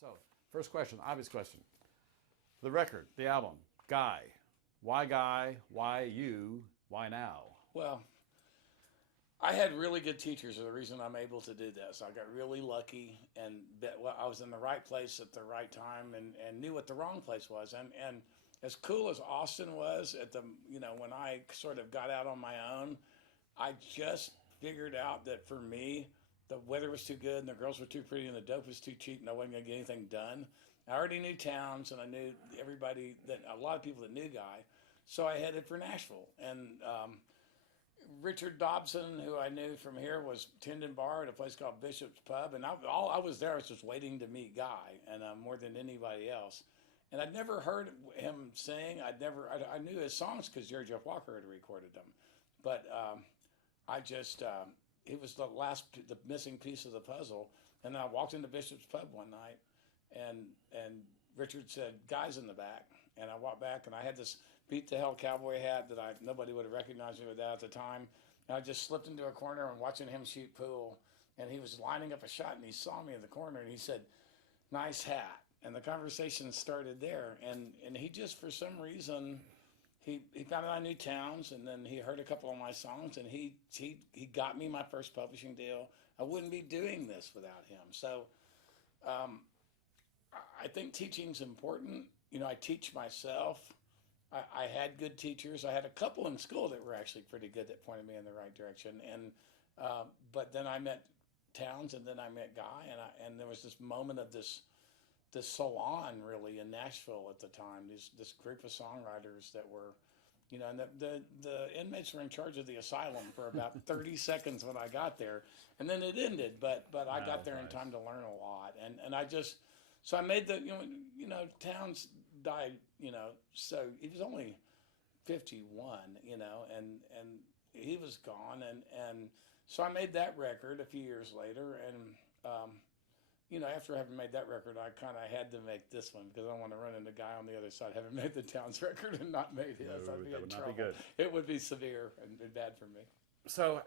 So, first question, obvious question. The record, the album, Guy. Why, why you, why now? Well, I had really good teachers are the reason I'm able to do this. I got really lucky and I was in the right place at the right time and knew what the wrong place was. And as cool as Austin was at the, when I sort of got out on my own, I just figured out that for me, the weather was too good and the girls were too pretty and the dope was too cheap and I wasn't going to get anything done. I already knew towns and I knew a lot of people that knew Guy. So I headed for Nashville. And Richard Dobson, who I knew from here, was tending bar at a place called Bishop's Pub. And all I was there, I was just waiting to meet Guy, and more than anybody else. And I'd never heard him sing. I knew his songs because Jerry Jeff Walker had recorded them. But he was the missing piece of the puzzle. And I walked into Bishop's Pub one night, and Richard said, "Guy's in the back." And I walked back, and I had this beat to hell cowboy hat that nobody would have recognized me with that at the time. And I just slipped into a corner and watching him shoot pool. And he was lining up a shot, and he saw me in the corner, and he said, "Nice hat." And the conversation started there. And he just, for some reason, he found out I knew towns, and then he heard a couple of my songs, and he got me my first publishing deal. I wouldn't be doing this without him. So I think teaching's important. I teach myself. I had good teachers. I had a couple in school that were actually pretty good that pointed me in the right direction. And but then I met Towns, and then I met Guy, and there was this moment of this salon really in Nashville at the time. This group of songwriters that were, and the inmates were in charge of the asylum for about 30 seconds when I got there, and then it ended. But I got there in time to learn a lot, and I just. So I made Towns died, so he was only 51, and he was gone. And so I made that record a few years later. And, after having made that record, I kind of had to make this one because I don't want to run into a guy on the other side having made the Towns record and not made his. I'd be in trouble. Not be good. It would be severe and bad for me. So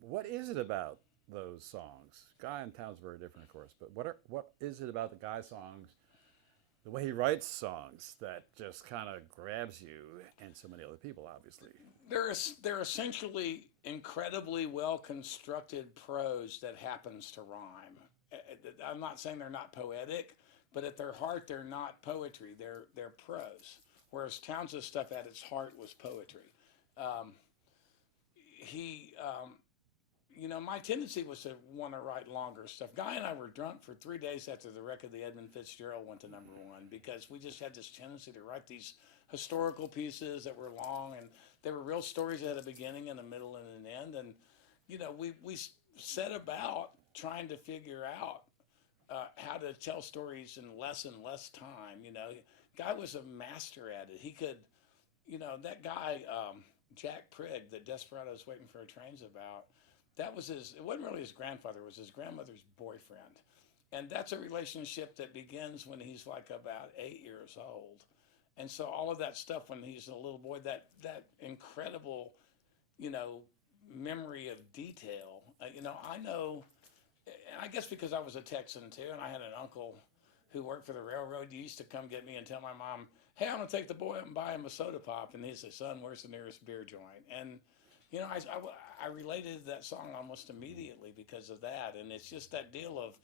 what is it about those songs? Guy and Towns were different, of course, but what is it about the Guy songs, the way he writes songs, that just kind of grabs you and so many other people, obviously? They're essentially incredibly well-constructed prose that happens to rhyme. I'm not saying they're not poetic, but at their heart, they're not poetry. They're prose, whereas Towns' stuff at its heart was poetry. My tendency was to want to write longer stuff. Guy and I were drunk for 3 days after the wreck of the Edmund Fitzgerald went to #1 because we just had this tendency to write these historical pieces that were long, and they were real stories that had a beginning and a middle and an end. And, we set about trying to figure out how to tell stories in less and less time. Guy was a master at it. He could, that guy, Jack Prigg, that Desperado's Waiting for a Train's about, it wasn't really his grandfather, it was his grandmother's boyfriend. And that's a relationship that begins when he's like about 8 years old. And so all of that stuff when he's a little boy, that incredible, memory of detail. I know, and I guess because I was a Texan too, and I had an uncle who worked for the railroad. He used to come get me and tell my mom, "Hey, I'm going to take the boy up and buy him a soda pop." And he'd say, "Son, where's the nearest beer joint?" And I related to that song almost immediately because of that. And it's just that deal of,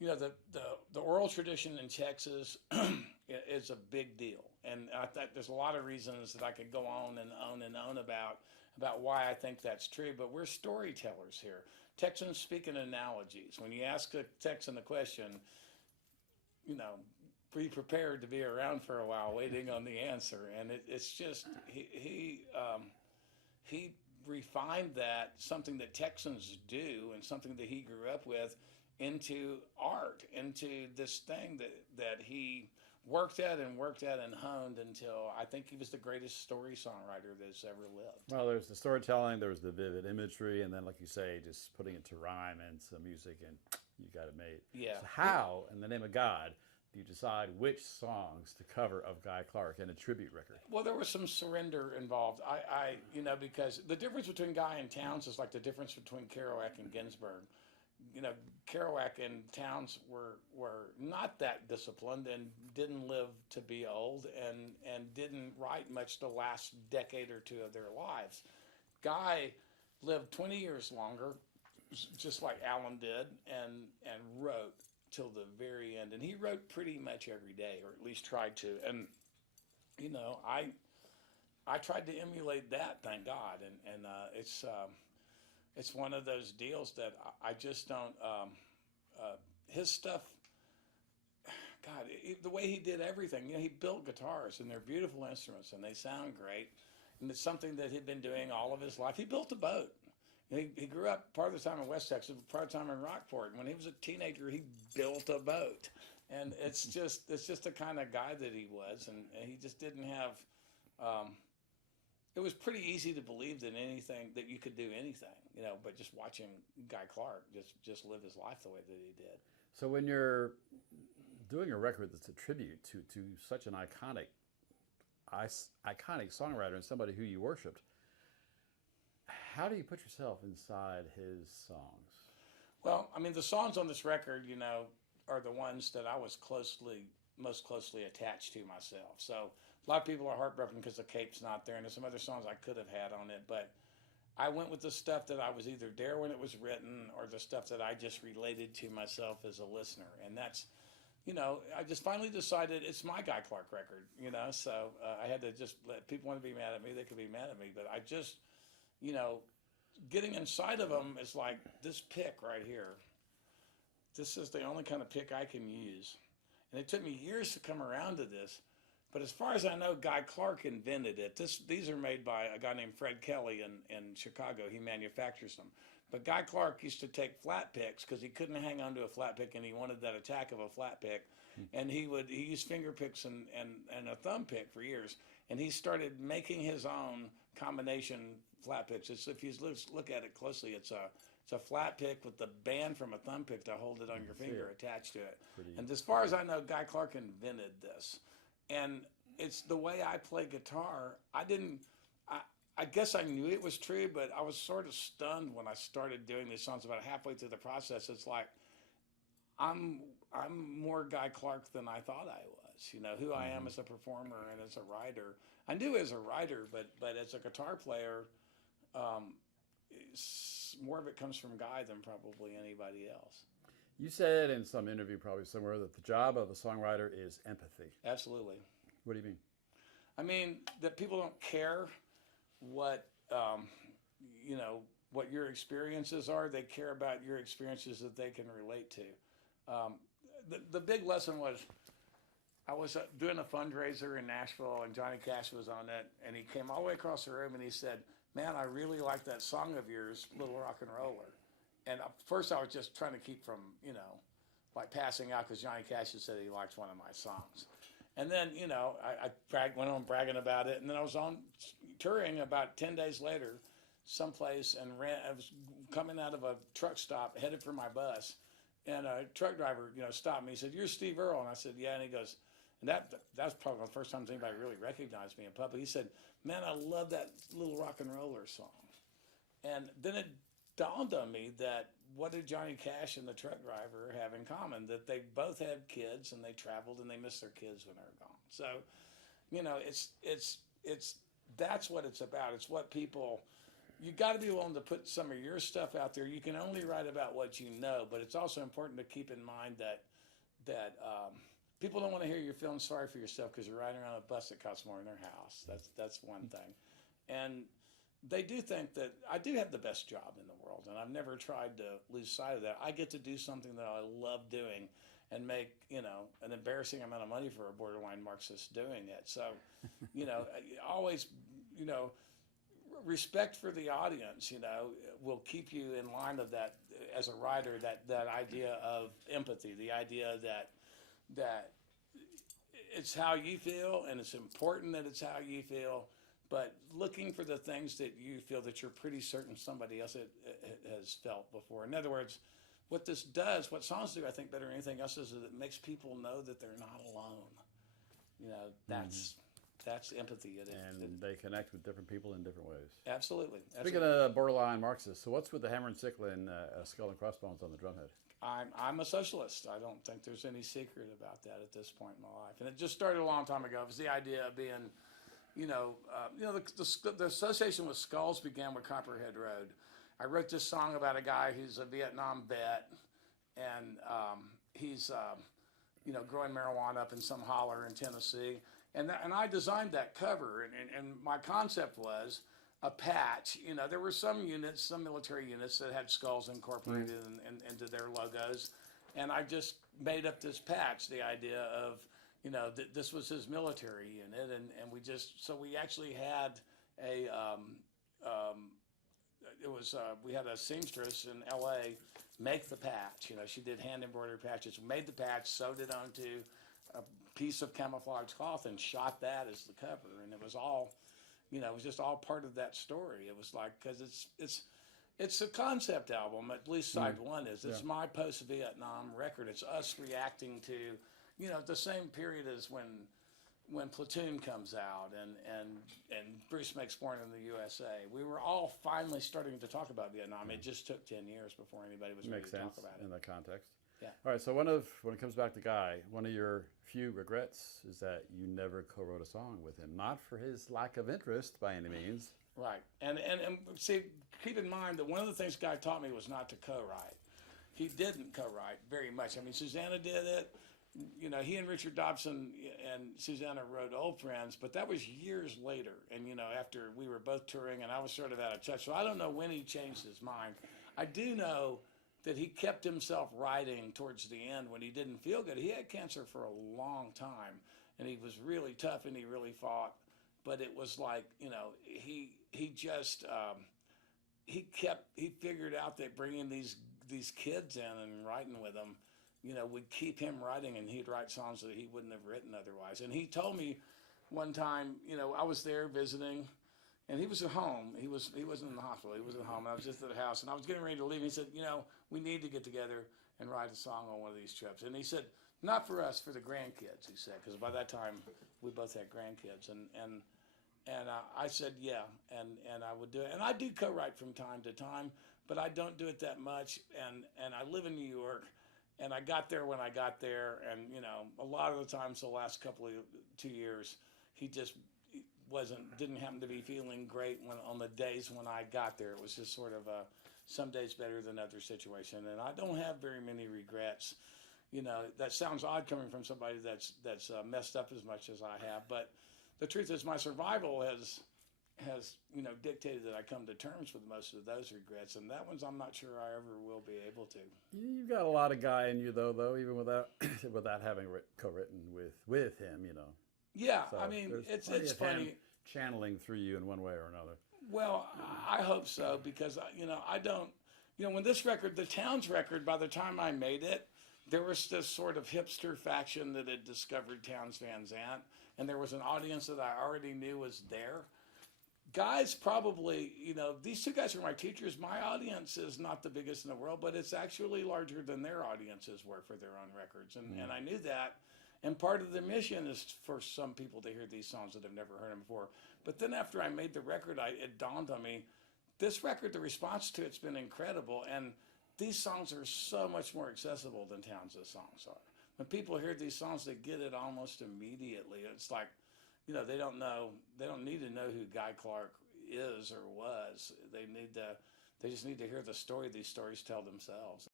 the oral tradition in Texas is a big deal. And I think there's a lot of reasons that I could go on and on and on about why I think that's true. But we're storytellers here. Texans speak in analogies. When you ask a Texan a question, be prepared to be around for a while waiting on the answer. And it's just, he refined that, something that Texans do and something that he grew up with, into art, into this thing that he worked at and honed until I think he was the greatest story songwriter that's ever lived. Well, there's the storytelling, there was the vivid imagery, and then, like you say, just putting it to rhyme and some music, and you got it made. Yeah. So how, in the name of God, do you decide which songs to cover of Guy Clark in a tribute record? Well, there was some surrender involved. Because the difference between Guy and Towns is like the difference between Kerouac and Ginsberg. Kerouac and Towns were not that disciplined and didn't live to be old and didn't write much the last decade or two of their lives. Guy lived 20 years longer, just like Alan did, and wrote till the very end. And he wrote pretty much every day, or at least tried to. And I tried to emulate that, thank God. And it's one of those deals that I just don't. His stuff, God, the way he did everything. He built guitars, and they're beautiful instruments, and they sound great. And it's something that he'd been doing all of his life. He built a boat. He grew up part of the time in West Texas, part of the time in Rockport. And when he was a teenager, he built a boat. And it's just the kind of guy that he was, and he just didn't have. It was pretty easy to believe that you could do anything, but just watching Guy Clark just live his life the way that he did. So when you're doing a record that's a tribute to such an iconic songwriter and somebody who you worshipped, how do you put yourself inside his songs? Well, I mean, the songs on this record, are the ones that I was most closely attached to myself. So a lot of people are heartbroken because the Cape's not there, and there's some other songs I could have had on it, but I went with the stuff that I was either there when it was written or the stuff that I just related to myself as a listener. And that's, I just finally decided it's my Guy Clark record, so I had to just let people want to be mad at me, they could be mad at me, but I just, getting inside of them is like this pick right here. This is the only kind of pick I can use. And it took me years to come around to this. But as far as I know, Guy Clark invented it. These are made by a guy named Fred Kelly in Chicago. He manufactures them. But Guy Clark used to take flat picks because he couldn't hang on to a flat pick, and he wanted that attack of a flat pick. And he used finger picks and a thumb pick for years. And he started making his own combination flat picks. If you look at it closely, it's a flat pick with the band from a thumb pick to hold it on your finger attached to it. And as far as I know, Guy Clark invented this. And it's the way I play guitar. I guess I knew it was true, but I was sort of stunned when I started doing these songs. About halfway through the process, it's like I'm more Guy Clark than I thought I was. Who I am as a performer and as a writer. I knew as a writer, but as a guitar player, more of it comes from Guy than probably anybody else. You said in some interview, probably somewhere, that the job of a songwriter is empathy. Absolutely. What do you mean? I mean that people don't care what what your experiences are. They care about your experiences that they can relate to. The big lesson was, I was doing a fundraiser in Nashville, and Johnny Cash was on it, and he came all the way across the room, and he said, "Man, I really like that song of yours, Little Rock and Roller." And at first I was just trying to keep from, like passing out because Johnny Cash had said he liked one of my songs. And then, I went on bragging about it. And then I was on touring about 10 days later someplace, and I was coming out of a truck stop headed for my bus. And a truck driver, stopped me. He said, "You're Steve Earle." And I said, "Yeah." And he goes, and that's probably the first time anybody really recognized me in public. He said, "Man, I love that Little Rock and Roller song." And then it dawned on me that what did Johnny Cash and the truck driver have in common? That they both had kids, and they traveled, and they missed their kids when they were gone. So, it's that's what it's about. It's what people. You got to be willing to put some of your stuff out there. You can only write about what you know, but it's also important to keep in mind that people don't want to hear you feeling sorry for yourself because you're riding around a bus that costs more than their house. That's one thing, and they do think that I do have the best job in the world, and I've never tried to lose sight of that. I get to do something that I love doing and make, an embarrassing amount of money for a borderline Marxist doing it. So, always, respect for the audience, will keep you in line of that as a writer, that idea of empathy, the idea that it's how you feel, and it's important that it's how you feel. But looking for the things that you feel that you're pretty certain somebody else has felt before. In other words, what this does, what songs do, I think, better than anything else, is that it makes people know that they're not alone. That's That's empathy. And they connect with different people in different ways. Absolutely. Speaking of borderline Marxists, so what's with the hammer and sickle and skull and crossbones on the drumhead? I'm a socialist. I don't think there's any secret about that at this point in my life. And it just started a long time ago. It was the idea of being, the association with skulls began with Copperhead Road. I wrote this song about a guy who's a Vietnam vet, and he's, growing marijuana up in some holler in Tennessee. And I designed that cover, and my concept was a patch. There were some units, some military units that had skulls incorporated into their logos, and I just made up this patch. The idea of, this was his military unit, and we actually had we had a seamstress in L.A. make the patch. She did hand embroidered patches, made the patch, sewed it onto a piece of camouflage cloth, and shot that as the cover, and it was all. It was just all part of that story. It was like, because it's a concept album, at least side one is. It's my post-Vietnam record. It's us reacting to, the same period as when Platoon comes out and Bruce Makes Born in the USA. We were all finally starting to talk about Vietnam. It just took 10 years before anybody was ready to talk about it. In that context. Yeah. All right, so when it comes back to Guy, one of your few regrets is that you never co-wrote a song with him. Not for his lack of interest by any means. Right. And see, keep in mind that one of the things Guy taught me was not to co-write. He didn't co-write very much. I mean, Susanna did it. He and Richard Dobson and Susanna wrote Old Friends, but that was years later. And, after we were both touring and I was sort of out of touch. So I don't know when he changed his mind. I do know that he kept himself writing towards the end when he didn't feel good. He had cancer for a long time, and he was really tough, and he really fought. But it was like, he figured out that bringing these kids in and writing with them, would keep him writing, and he'd write songs that he wouldn't have written otherwise. And he told me one time, I was there visiting. And he was at home. He wasn't in the hospital. He was at home. I was just at the house, and I was getting ready to leave. He said, we need to get together and write a song on one of these trips. And he said, not for us, for the grandkids. He said, because by that time we both had grandkids. And I said, yeah, and I would do it. And I do co-write from time to time, but I don't do it that much. And I live in New York, and I got there when I got there. And a lot of the times, the last 2 years, he just didn't happen to be feeling great on the days when I got there. It was just sort of some days better than other situation, and I don't have very many regrets. That sounds odd coming from somebody that's messed up as much as I have, but the truth is my survival has dictated that I come to terms with most of those regrets, and that one's I'm not sure I ever will be able to. You've got a lot of Guy in you though, even without having co-written with him, Yeah, So I mean, it's funny. funny. Channeling through you in one way or another. Well, I hope so, because, I don't, when this record, the Towns record, by the time I made it, there was this sort of hipster faction that had discovered Townes Van Zandt, and there was an audience that I already knew was there. Guys probably, these two guys are my teachers. My audience is not the biggest in the world, but it's actually larger than their audiences were for their own records, and I knew that. And part of the mission is for some people to hear these songs that have never heard them before. But then after I made the record, it dawned on me, this record, the response to it's been incredible. And these songs are so much more accessible than Townes' songs are. When people hear these songs, they get it almost immediately. It's like, they don't need to know who Guy Clark is or was. They just need to hear the story these stories tell themselves.